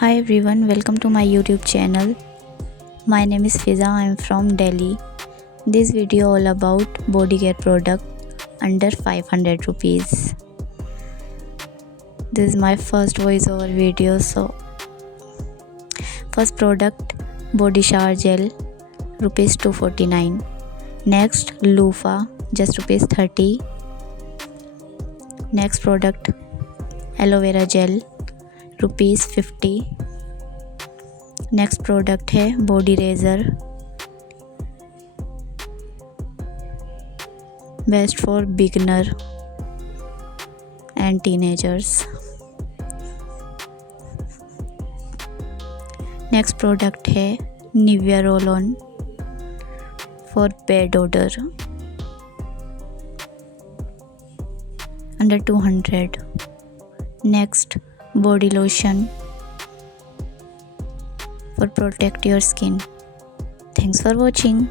Hi everyone, welcome to my YouTube channel. My name is Fiza. I am from Delhi. This video all about body care product under 500 rupees. This is my first voiceover video. So first product, body shower gel, rupees 249. Next, loofah, just rupees 30. Next product, aloe vera gel, rupees 50. Next product है body razor, best for beginner and teenagers. Next product है Nivea roll on for bad odour, under 200. Next, body lotion for protect your skin. Thanks for watching.